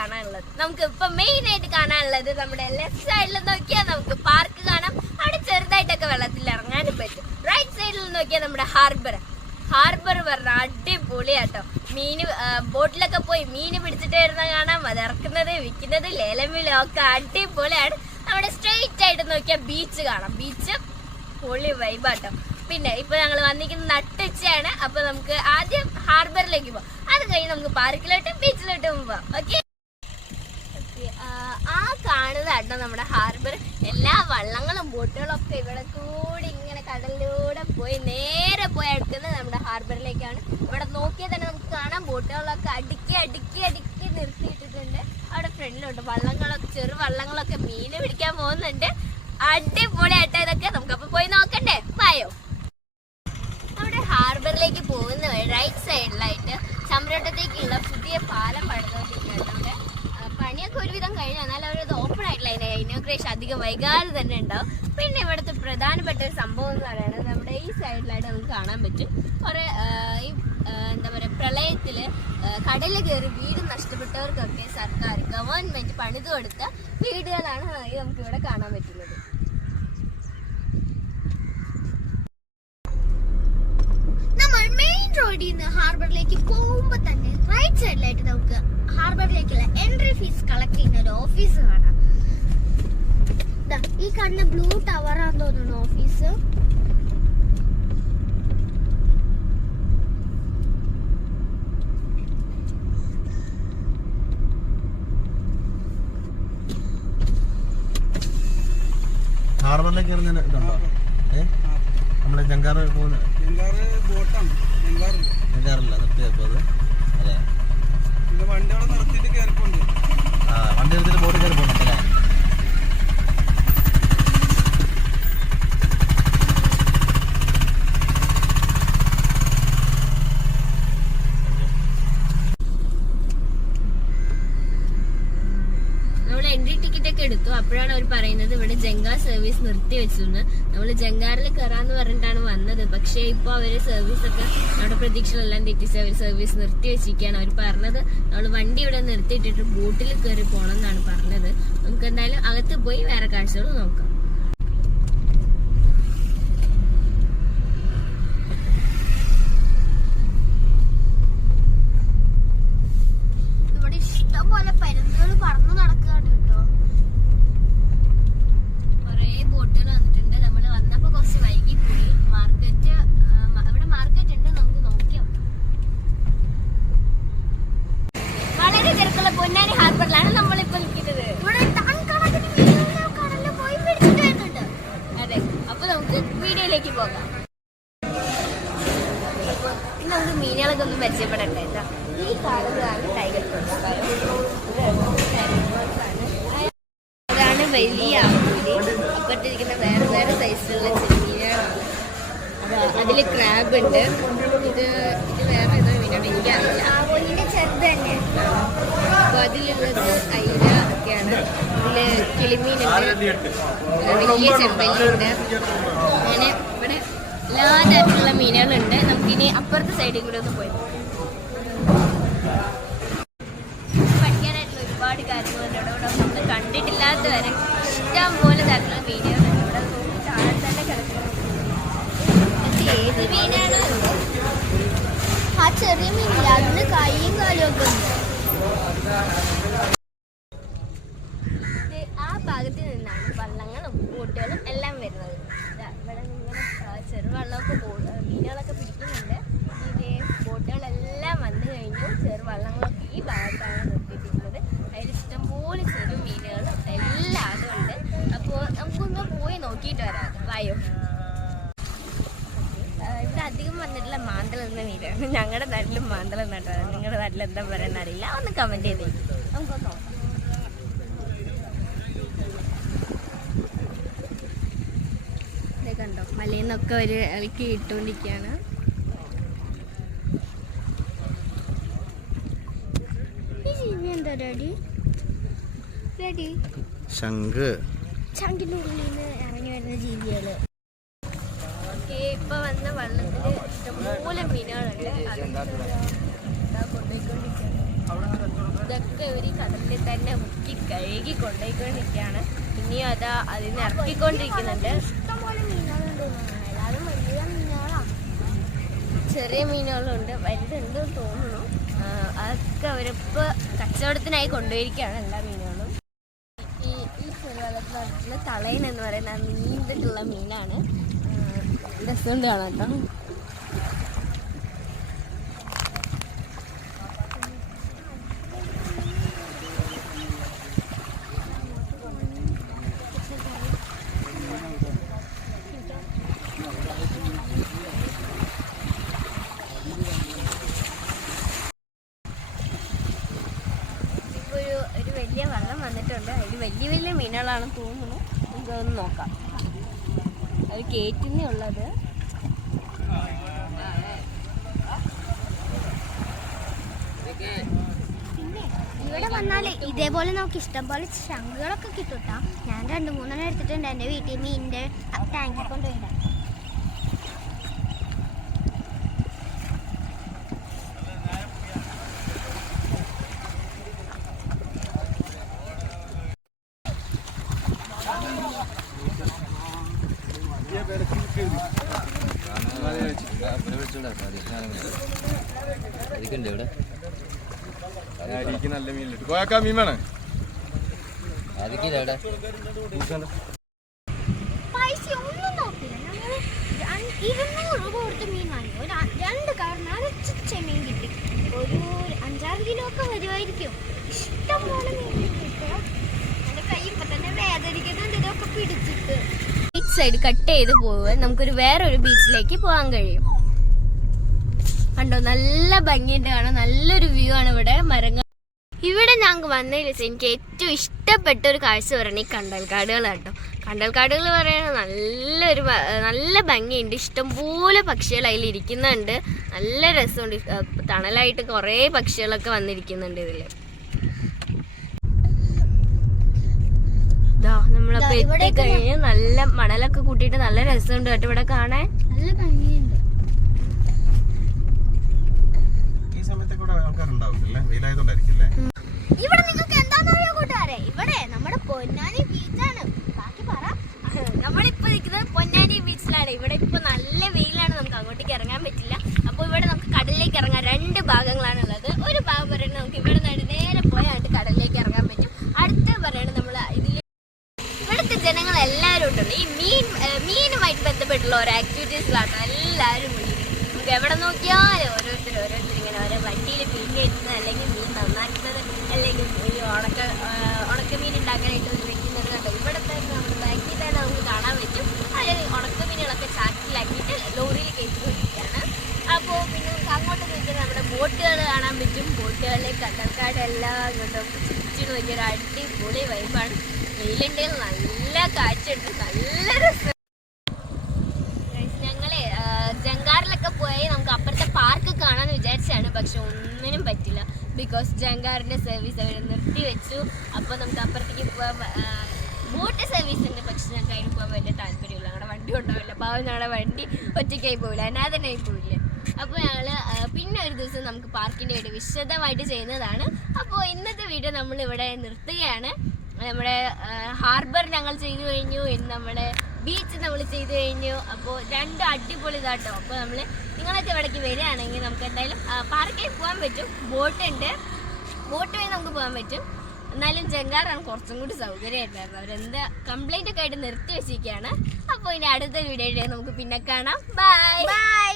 കാണാനുള്ളത്. നമുക്ക് ഇപ്പൊ മെയിൻ ആയിട്ട് കാണാനുള്ളത് നമ്മുടെ ലെഫ്റ്റ് സൈഡിൽ നോക്കിയാൽ നമുക്ക് പാർക്ക് കാണാം. അവിടെ ചെറുതായിട്ടൊക്കെ വെള്ളത്തിൽ ഇറങ്ങാനും പറ്റും. റൈറ്റ് സൈഡിൽ നോക്കിയാൽ നമ്മുടെ ഹാർബർ ഹാർബർ പറഞ്ഞ അടിപൊളിയാട്ടോ മീന് ആ, ബോട്ടിലൊക്കെ പോയി മീന് പിടിച്ചിട്ട് വരുന്ന കാണാം. അത് ഇറക്കുന്നത് വിൽക്കുന്നത് ലേലം വില ഒക്കെ അടിപൊളിയാണ്. നമ്മുടെ സ്ട്രെയിറ്റ് ആയിട്ട് നോക്കിയാൽ ബീച്ച് കാണാം. ബീച്ച് പൊളി വൈബാട്ടോ പിന്നെ ഇപ്പൊ ഞങ്ങൾ വന്നിരിക്കുന്നത് നട്ടുച്ചയാണ്. അപ്പൊ നമുക്ക് ആദ്യം ഹാർബറിലേക്ക് പോവാം. അത് കഴിഞ്ഞ് നമുക്ക് പാർക്കിലോട്ടും ബീച്ചിലോട്ടും പോവാം ഓക്കെ ആ കാണുന്നതാട്ടോ നമ്മുടെ ഹാർബർ. എല്ലാ വള്ളങ്ങളും ബോട്ടുകളും ഒക്കെ ഇവിടെ കൂടി ഇങ്ങനെ കടലിലൂടെ പോയി നേരെ പോയി അടുക്കുന്നത് നമ്മുടെ ഹാർബറിലേക്കാണ്. ഇവിടെ നോക്കിയാൽ തന്നെ നമുക്ക് കാണാം ബോട്ടുകളൊക്കെ അടുക്കി അടുക്കി അടുക്കി നിർത്തിയിട്ടിട്ടുണ്ട്. അവിടെ ഫ്രണ്ടിലുണ്ട് വള്ളങ്ങളൊക്കെ ചെറു വള്ളങ്ങളൊക്കെ മീന് പിടിക്കാൻ പോകുന്നുണ്ട്. അടിപൊളിയായിട്ട് ഇതൊക്കെ. നമുക്കപ്പോൾ പോയി നോക്കണ്ടേ വായോ നമ്മുടെ ഹാർബറിലേക്ക് പോകുന്ന വഴി റൈറ്റ് സൈഡിലായിട്ട് ചമ്രവട്ടത്തേക്കുള്ള പുതിയ പാലം പണിതുകൊണ്ടിരിക്കുകയാണ് നമ്മുടെ ആ, പണിയൊക്കെ ഒരുവിധം കഴിഞ്ഞു എന്നാൽ അവരത് ഓപ്പൺ ആയിട്ടില്ല അതിന്റെ ഇനോഗ്രേഷൻ അധികം വൈകാതെ തന്നെ ഉണ്ടാവും. പിന്നെ ഇവിടുത്തെ പ്രധാനപ്പെട്ട ഒരു സംഭവം എന്ന് പറയുന്നത് നമ്മുടെ ഈ സൈഡിലായിട്ട് നമുക്ക് കാണാൻ പറ്റും. കുറെ ഈ എന്താ പറയുക പ്രളയത്തിൽ കടൽ കയറി വീട് നഷ്ടപ്പെട്ടവർക്കൊക്കെ സർക്കാർ ഗവൺമെന്റ് പണിതു കൊടുത്ത വീടുകളാണ് നമുക്ക് ഇവിടെ കാണാൻ പറ്റുന്നത്. നമ്മൾ മെയിൻ ഹാർബറിലേക്ക് പോകുമ്പോ തന്നെ റൈറ്റ് സൈഡിലായിട്ട് നമുക്ക് ഹാർബറിലേക്കുള്ള എൻട്രി ഫീസ് കളക്ട് ചെയ്യുന്ന ഒരു ഓഫീസ് കാണാം. ഈ കണ്ണ് ബ്ലൂ ടവർ ആണെന്ന് തോന്നുന്നു ഓഫീസ്. ഹാർബറിലേക്ക് ഇറങ്ങുന്ന ഇതുണ്ടോ? ഏ? നമ്മളെ ജങ്കാറ് പോകുന്ന ജങ്കാറ് ബോട്ടാണ്. ജങ്കാറില്ല. ജങ്കാറില്ല നിർത്തിയപ്പോ അത് അതെ പിന്നെ വണ്ടി അവിടെ നിർത്തിയിട്ട് കയറിക്കൊണ്ട് ആ വണ്ടി എടുത്തിട്ട് ബോർഡിൽ കയറി പോകുന്നു അല്ലേ നമ്മൾ എൻട്രി ടിക്കറ്റ് ഒക്കെ എടുത്തു. അപ്പോഴാണ് അവർ പറയുന്നത് ഇവിടെ ജങ്ക സർവീസ് നിർത്തി വെച്ചു നമ്മൾ ജങ്കാറിൽ കയറാന്ന് പറഞ്ഞിട്ടാണ് വന്നത്. പക്ഷേ ഇപ്പോൾ അവർ സർവീസ് ഒക്കെ നമ്മുടെ പ്രതീക്ഷകളെല്ലാം തെറ്റിച്ച് അവർ സർവീസ് നിർത്തി വെച്ചിരിക്കുകയാണ്. അവർ പറഞ്ഞത് നമ്മൾ വണ്ടി ഇവിടെ നിർത്തിയിട്ടിട്ട് ബോട്ടിൽ കയറി പോകണം എന്നാണ് പറഞ്ഞത്. നമുക്ക് എന്തായാലും അകത്ത് പോയി വേറെ കാഴ്ചകൾ നോക്കാം ഇവിടെ ഇഷ്ടം പോലെ പരുന്നുകൾ പറന്നു നടക്കുകയാണ് കേട്ടോ കുറേ ബോട്ടുകൾ വന്നിട്ടുണ്ട് നമ്മൾ വന്നപ്പോ കുറച്ച് വൈകി പോയി മാർക്കറ്റ് ഇവിടെ മാർക്കറ്റ് ഉണ്ട് നമുക്ക് നോക്കിയോ വളരെ തിരക്കുള്ള പൊന്നാനി ഹാർബറിലാണ് നമ്മളിപ്പോ നിൽക്കുന്നത് ഇവിടെ ടൺ കണക്കിന് മീനുകൾ കടലിൽ പോയി പിടിച്ചിട്ട് വരുന്നുണ്ട് അതെ അപ്പൊ നമുക്ക് വീഡിയോയിലേക്ക് പോകാം. ഇന്ന് നമുക്ക് മീനുകളൊക്കെ ഒന്ന് പരിചയപ്പെടട്ടെ. ഇതാ. ഈ കാണുന്നതാണ് ടൈഗർ. അതാണ് വലിയ ആമ്പൂരി അപ്പുറത്തിരിക്കുന്ന വേറെ വേറെ സൈസിലുള്ള ചെമ്മീനാണ് അതിൽ ക്രാബ് ഉണ്ട്. ഇത് ഇത് വേറെ ഏതോ മീനാണ്? എനിക്കറിയില്ല. ചെറുത് തന്നെ. അപ്പൊ അതിലുള്ളത് അയില കിളിമീനുണ്ട് വലിയ ചെമ്പല്ലുണ്ട് അങ്ങനെ ഇവിടെ എല്ലാ തരത്തിലുള്ള മീനുകളുണ്ട്. നമുക്കിനി അപ്പുറത്തെ സൈഡിൽ കൂടെ ഒന്ന് പോയി. പഠിക്കാനായിട്ടുള്ള ഒരുപാട് കാര്യങ്ങളുണ്ട്. ഇവിടെ ഇവിടെ നമ്മൾ കണ്ടിട്ടില്ലാത്ത വരെ ഇഷ്ടം പോലെ തരത്തിലുള്ള മീനുകളുണ്ട്. ഇവിടെ നോക്കി താഴെ തന്നെ കിടക്കുന്നത് ഏത് മീനാണ്? ആ ചെറിയ മീനില്ല? അതിന് കൈയും കാലും ഒക്കെ ഉണ്ട് ഇത് ആ ഭാഗത്ത് നിന്നാണ് വള്ളങ്ങളും ബോട്ടുകളും എല്ലാം വരുന്നത് ദാ ഇവിടെ ഇങ്ങനെ ആ, ചെറുവള്ളമൊക്കെ പോ ആ, മീനുകളൊക്കെ പിടിക്കുന്നുണ്ട് ഇതേ ബോട്ടുകളെല്ലാം വന്നു കഴിഞ്ഞു ചെറുവള്ളങ്ങളൊക്കെ ഈ ഭാഗത്താണ് നിർത്തിയിരിക്കുന്നത് അതിൽ ഇഷ്ടംപോലെ ചെറു മീനുകളും എല്ലാം അതുണ്ട് അപ്പോൾ നമുക്കൊന്ന് പോയി നോക്കിയിട്ട് വരാം വായോ ആ, ഇവിടെ അധികം വന്നിട്ടുള്ള മാന്തൽ എന്ന മീനാണ് ഞങ്ങളുടെ മാന്തൽ എന്നാട്ടോ നിങ്ങളുടെ നാട്ടിൽ എന്താ പറയുന്ന അറിയില്ല ഒന്ന് കമന്റ് ചെയ്തേ. നമുക്കൊന്ന് നോക്കാം കണ്ടോ? മലയിൽ നിന്നൊക്കെ ഒരു ഇളക്കി ഇട്ടുകൊണ്ടിരിക്കുകയാണ്. എന്താ ഡാഡി ഡാഡി ശംഖ്. ചങ്കിന്റെ ഉള്ളിൽ നിന്ന് ഇറങ്ങി വരുന്ന ജീവികൾ. ഓക്കെ ഇപ്പൊ വന്ന വള്ളത്തിൽ ഇഷ്ടംപോലെ മീനുകളുണ്ട് ഇതൊക്കെ ഇവർ കടലിൽ തന്നെ മുക്കി കഴുകി കൊണ്ടുപോയിക്കൊണ്ടിരിക്കുകയാണ് ഇനിയും അതാ അതിന് ഇറക്കിക്കൊണ്ടിരിക്കുന്നുണ്ട്. ചെറിയ മീനുകളുണ്ട്. വലുതുണ്ട് തോന്നുന്നു. അതൊക്കെ അവരിപ്പോൾ കച്ചവടത്തിനായി കൊണ്ടുപോയിരിക്കുകയാണ് എല്ലാ മീനുകളും. ഈ ഈ ചെറുവെള്ളത്തിലുള്ള തളയൻ എന്ന് പറയുന്ന നീന്തിട്ടുള്ള നീണ്ടിട്ടുള്ള മീനാണ്. രസമുണ്ട് കാണാം കേട്ടോ ഇപ്പോൾ ഒരു ഒരു വലിയ വെള്ളം വന്നിട്ടുണ്ട്. അതിൽ വലിയ വലിയ മീനുകളാണെന്ന് തോന്നുന്നു. നമുക്കതൊന്ന് നോക്കാം. അത് കയറ്റുന്നേ ഉള്ളത് പിന്നെ ഇവിടെ വന്നാൽ ഇതേപോലെ നമുക്ക് ഇഷ്ടം പോലെ ശംഖുകളൊക്കെ കിട്ടുട്ടാ ഞാൻ രണ്ട് മൂന്നെണ്ണം എടുത്തിട്ടുണ്ട്. എന്റെ വീട്ടിൽ മീനിന്റെ ടാങ്കിൽ കൊണ്ടുപോയിടാം നല്ല മീനിലിട്ട് കോയാക്കാ മീൻ വേണേ ഞങ്ങൾ ഇരുന്നൂറ് രൂപ കൊടുത്ത് മീൻ വാങ്ങി ഒരു രണ്ട് കാരണം അരച്ച മീൻ കിട്ടി. ഒരു അഞ്ചാറ് കിലോ ഒക്കെ വരുമായിരിക്കും ഇഷ്ടം പോലെ മീൻ കിട്ടും എന്റെ കൈ ഇപ്പൊ തന്നെ വേദനിക്കുന്നുണ്ട്. ഇതൊക്കെ പിടിച്ചിട്ട്. സൈഡ് കട്ട് ചെയ്ത് പോവുക. നമുക്കൊരു വേറൊരു ബീച്ചിലേക്ക് പോകാൻ കഴിയും. കണ്ടോ? നല്ല ഭംഗിയുണ്ട് കാണാൻ. നല്ലൊരു വ്യൂ ആണ് ഇവിടെ. മരങ്ങൾ ഇവിടെ ഞങ്ങൾക്ക് വന്നതിൽ വെച്ച് എനിക്ക് ഏറ്റവും ഇഷ്ടപ്പെട്ട ഒരു കാഴ്ച പറയുന്നത് ഈ കണ്ടൽക്കാടുകൾ കേട്ടോ. കണ്ടൽക്കാടുകൾ പറയുന്നത് നല്ലൊരു നല്ല ഭംഗിയുണ്ട്. ഇഷ്ടംപോലെ പക്ഷികൾ അതിൽ ഇരിക്കുന്നുണ്ട്. നല്ല രസമുണ്ട്. തണലായിട്ട് കുറേ പക്ഷികളൊക്കെ വന്നിരിക്കുന്നുണ്ട് ഇതിൽ നമ്മളപ്പോ എത്തിക്കഴിഞ്ഞ് നല്ല മണലൊക്കെ കൂട്ടിയിട്ട് നല്ല രസമുണ്ട് കേട്ടോ ഇവിടെ കാണാൻ. നല്ല ഭംഗിയുണ്ട്. ഈ വെയിലായതുകൊണ്ടായിരിക്കും ഇവിടെ നിങ്ങൾക്ക് എന്താണെന്നറിയോ കൂട്ടുകാരെ? ഇവിടെ നമ്മുടെ പൊന്നാനി ബീച്ചാണ് ബാക്കി പറ നമ്മളിപ്പോ നിൽക്കുന്നത് പൊന്നാനി ബീച്ചിലാണ് ഇവിടെ ഇപ്പൊ നല്ല വെയിലാണ് നമുക്ക് അങ്ങോട്ടേക്ക് ഇറങ്ങാൻ പറ്റില്ല അപ്പോൾ ഇവിടെ നമുക്ക് കടലിലേക്ക് ഇറങ്ങാൻ രണ്ട് ഭാഗങ്ങളാണ് ഉള്ളത് ഒരു ഭാഗം പറയുന്നത് നമുക്ക് ഇവിടെ നിന്ന് നേരെ പോയാണ്ട് കടലിലേക്ക് ഇറങ്ങാൻ പറ്റും അടുത്ത പറയുന്നത് നമ്മൾ ഇതിൽ ഇവിടുത്തെ ജനങ്ങൾ എല്ലാവരും ഉണ്ടല്ലോ ഈ മീൻ ഏഹ് ബന്ധപ്പെട്ടുള്ള ഓരോ ആക്ടിവിറ്റീസിലാണ് എല്ലാവരും നമുക്ക് എവിടെ നോക്കിയാലും ഓരോരുത്തർ ഓരോരുത്തർ ഇങ്ങനെ ഓരോ വണ്ടിയിൽ മീൻ കയറ്റുന്നത് അല്ലെങ്കിൽ മീൻ നന്നാക്കുന്നത് അല്ലെങ്കിൽ ഈ ഉണക്ക ഉണക്ക ഉണക്കമീൻ ഉണ്ടാക്കാനായിട്ട് വെക്കുന്നത് കണ്ടോ? ഇവിടുത്തെ നമ്മുടെ ബാക്കിൽ തന്നെ നമുക്ക് കാണാൻ പറ്റും. അതിൽ ഉണക്കമീനുകളൊക്കെ ചാക്കിലാക്കിയിട്ട് ലോറിയിൽ കയറ്റിക്കൊണ്ടിരിക്കുകയാണ്. അപ്പോൾ പിന്നെ നമുക്ക് അങ്ങോട്ട് നോക്കിയാൽ നമ്മുടെ ബോട്ടുകൾ കാണാൻ പറ്റും. ബോട്ടുകളിലെ കടൽക്കാടെല്ലാം ഇങ്ങോട്ടും ചുറ്റിനു വലിയൊരു അടിപൊളി വൈബാണ് വെയിലുണ്ടെങ്കിൽ നല്ല കാറ്റുണ്ട് നല്ല രസം Guys, ഞങ്ങളെ ആ, ജങ്കാറിലൊക്കെ പോയി നമുക്ക് അപ്പുറത്തെ പാർക്ക് കാണാന്ന് വിചാരിച്ചാണ് പക്ഷെ ഒന്നിനും പറ്റില്ല ബിക്കോസ് ജങ്കാറിന്റെ സർവീസ് അവർ നിർത്തി വെച്ചു. അപ്പോൾ നമുക്ക് അപ്പുറത്തേക്ക് പോകാൻ ബോട്ട് സർവീസ് ഉണ്ട്. പക്ഷെ ഞങ്ങൾക്ക് അതിന് പോകാൻ വലിയ താല്പര്യമില്ല. ഞങ്ങളുടെ വണ്ടി ഉണ്ടാവില്ല പാവം ഞങ്ങളുടെ വണ്ടി ഒറ്റയ്ക്കായി പോവില്ല. അനാഥനായി പോവില്ല. അപ്പോൾ ഞങ്ങൾ പിന്നെ ഒരു ദിവസം നമുക്ക് പാർക്കിന്റെ വീട് വിശദമായിട്ട് ചെയ്യുന്നതാണ്. അപ്പോൾ ഇന്നത്തെ വീഡിയോ നമ്മൾ ഇവിടെ നിർത്തുകയാണ്. നമ്മുടെ ഹാർബർ ഞങ്ങൾ ചെയ്തു കഴിഞ്ഞു. ഇന്ന് നമ്മുടെ ബീച്ച് നമ്മൾ ചെയ്തു കഴിഞ്ഞു. അപ്പോൾ രണ്ടും അടിപൊളി ഇതാട്ടോ. അപ്പോൾ നമ്മൾ നിങ്ങളൊക്കെ ഇവിടേക്ക് വരികയാണെങ്കിൽ നമുക്ക് എന്തായാലും പാർക്കിൽ പോകാൻ പറ്റും. ബോട്ട് ഉണ്ട്. ബോട്ട് വഴി നമുക്ക് പോകാൻ പറ്റും. എന്നാലും ജങ്കാറാണ് കുറച്ചും കൂടി സൗകര്യമായിട്ടായിരുന്നു അവരെന്താ കംപ്ലൈന്റ് ഒക്കെ ആയിട്ട് നിർത്തി വെച്ചിരിക്കുകയാണ്. അപ്പോൾ ഇനി അടുത്ത വീഡിയോ നമുക്ക് പിന്നെ കാണാം. Bye bye